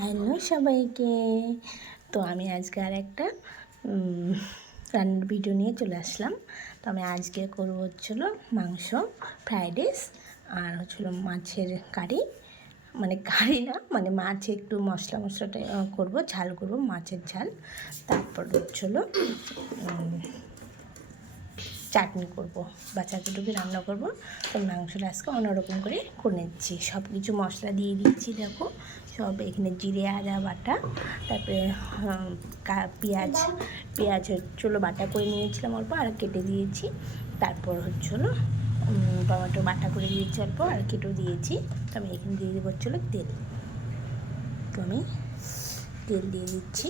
Hello সবাইকে। তো আমি আজকে আর একটা রান্নার ভিডিও নিয়ে চলে আসলাম। তো আমি আজকে করবো হচ্ছিলো মাংস, ফ্রাইড রাইস আর হচ্ছিলো মাছের কারি, মানে কারি না, মানে মাছ একটু মশলাটা করবো, ঝাল করবো, মাছের ঝাল। তারপর হচ্ছিলো চাটনি করবো বা চাটুটুকু রান্না করবো। তো মাংসটা আজকে অন্যরকম করে নিচ্ছি। সব কিছু মশলা দিয়ে দিচ্ছি, দেখো সব এখানে জিরে আদা বাটা, তারপরে পেঁয়াজ হচ্ছিলো বাটা করে নিয়েছিলাম অল্প, আর কেটে দিয়েছি। তারপর হচ্ছিলো টমেটো বাটা করে দিয়েছি অল্প, আর কেটেও দিয়েছি। তো আমি এখানে দিয়ে দেবো হচ্ছিলো তেল। তো আমি তেল দিয়ে দিচ্ছি,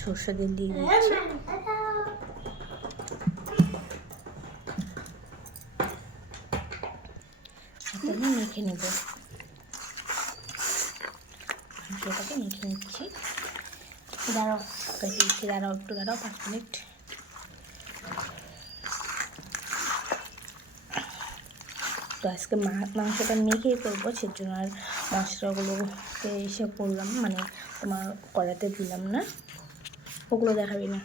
সরষে তেল দিয়ে দিচ্ছি। আমি মেখে নেব, মাংসটাকে মেখে নিচ্ছি। দাঁড়াও একটু দাঁড়াও 5 মিনিট। তো আজকে মাংসটা মেখেই করবো, সেজন্য আর মশলাগুলোকে এসে করলাম, মানে তোমার কড়াতে দিলাম না, ওগুলো দেখাবি না।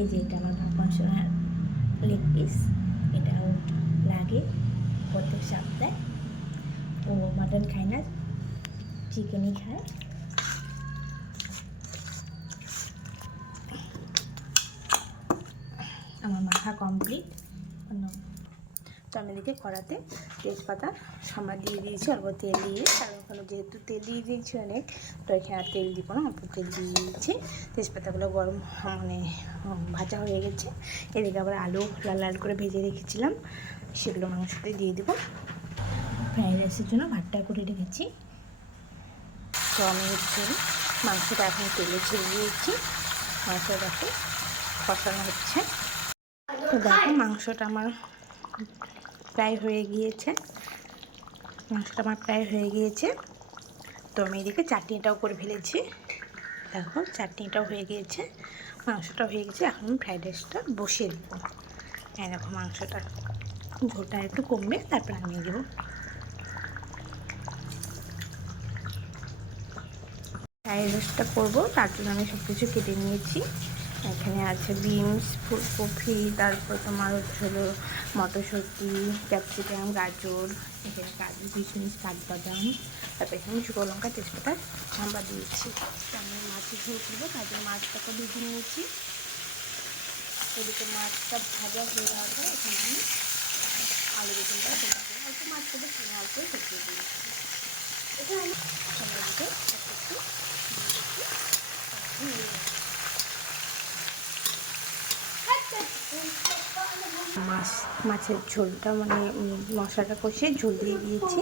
এই যে এটা আমার মাংসের লেগ পিস, এটাও লাগে প্রত্যেক সপ্তাহে। ও মাটন খায় না, চিকেনই খায়। আমার মাখা কমপ্লিট। তো আমি এদিকে কড়াতে তেজপাতা সম্বার দিয়ে দিয়েছি, অল্প তেল দিয়ে, কারণ ওখানে যেহেতু তেল দিয়ে দিয়েছি অনেক, তো এখানে আর তেল দিব না, অল্প তেল দিয়ে দিয়েছি। তেজপাতাগুলো গরম মানে ভাজা হয়ে গেছে। এদিকে আবার আলু লাল লাল করে ভেজে রেখেছিলাম, সেগুলো মাংসতে দিয়ে দেবো। ফ্রাইড রাইসের জন্য ভাতটা করে রেখেছি। তো আমি হচ্ছে মাংসটা এখন তেলে ছেড়ে দিয়েছি, মাংসটাকে কষানো হচ্ছে। তো দেখো মাংসটা আমার প্রায় হয়ে গিয়েছে, তো আমি এদিকে চাটনিটাও করে ফেলেছি। দেখো চাটনিটাও হয়ে গিয়েছে, মাংসটাও হয়ে গেছে। এখন ফ্রাইড রাইসটা বসিয়ে দেবো। দেখো মাংসটা ঝোলটা একটু কমবে, তারপর নামিয়ে দেবো। ফ্রাইড রাইসটা করবো, তার জন্য আমি সব কিছু কেটে নিয়েছি। এখানে আছে বিনস, ফুলকপি, তারপর তোমার হলো মটরশুঁটি, ক্যাপসিকাম, গাজর, এখানে কাজু কিশমিশ, কাঠবাদাম, তারপর এখানে শুকনো লঙ্কা, তেজপাতা সাম্বার দিয়েছি। আমি মাছের ঝোল করবো, তার জন্য মাছটাকে ভেজে নিয়েছি। এদিকে মাছটা ভাজা হয়ে যাওয়ার পর এখানে আমি আলু বেগুনটা অল্প মাছটাকে অল্প সবজি দিয়েছি। এখানে আমি এদিকে মাছের ঝোলটা মানে মশলাটা কষিয়ে ঝোল দিয়ে দিয়েছি।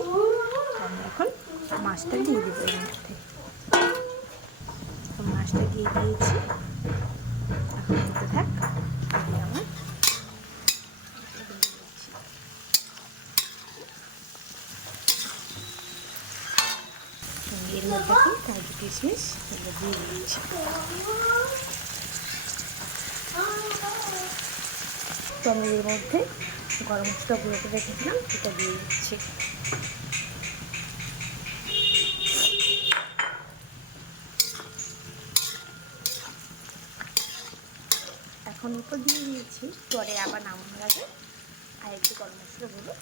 আমি এখন মাছটা দিয়ে দেবো এর মধ্যে। মাছটা দিয়ে দিয়েছি, এখন হতে থাক। আমার এর মধ্যে কাজু কিশমিশ এগুলো দিয়ে দিয়েছি। তো আমি এর মধ্যে গরম মশলা গুঁড়ো করে রেখেছিলাম, সেটা দিয়ে দিচ্ছি। এখন তো দিয়ে দিয়েছি, পরে আবার নামানোর আগে আর একটু গরম মশলা গুঁড়ো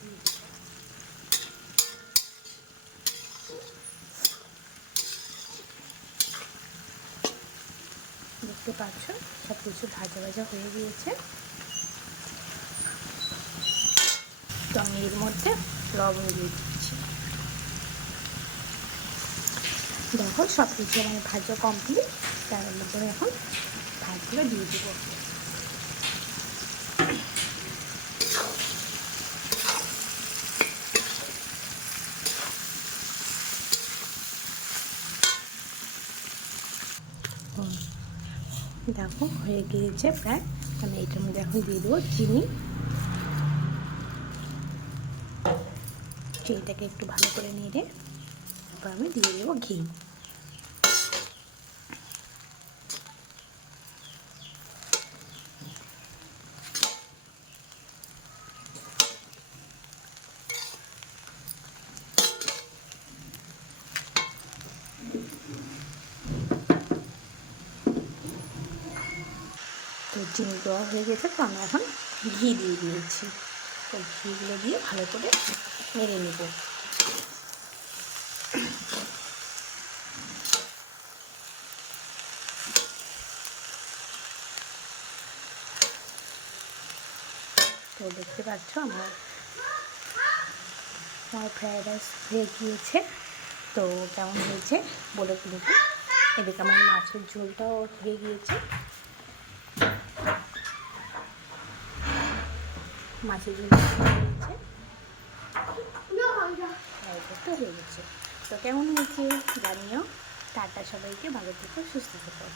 দিয়ে দিচ্ছি। দেখতে পাচ্ছ সব কিছু ভাজা ভাজা হয়ে গিয়েছে। তো আমি এর মধ্যে লবণ দিয়ে দিচ্ছি। দেখো সব কিছু আমার ভাজা কমপ্লিট, তার উপরে এখন ভাতগুলো দিয়ে দেবো। দেখো হয়ে গিয়েছে প্রায়। আমি এটার মধ্যে এখন দিয়ে দেবো চিনি, এইটাকে একটু ভালো করে নেড়ে তারপর আমি দিয়ে দেবো ঘি। তো চিনি দেওয়া হয়ে গেছে, তো আমি এখন ঘি দিয়ে দিয়েছি। তো ঘিগুলো দিয়ে ভালো করে নেড়ে নেব। তো দেখতে পাচ্ছ আমার ফ্রায়েড রাইস হয়ে গিয়েছে। তো কেমন হয়েছে বলে কিন্তু, এদিকে আমার মাছের ঝোলটাও হয়ে গিয়েছে, মাছের ঝোল হয়ে গেছে, রাইসটা হয়ে গেছে। তো কেমন হয়েছে জানিও। টাটা, সবাইকে ভালো থেকো, সুস্থ থেকো।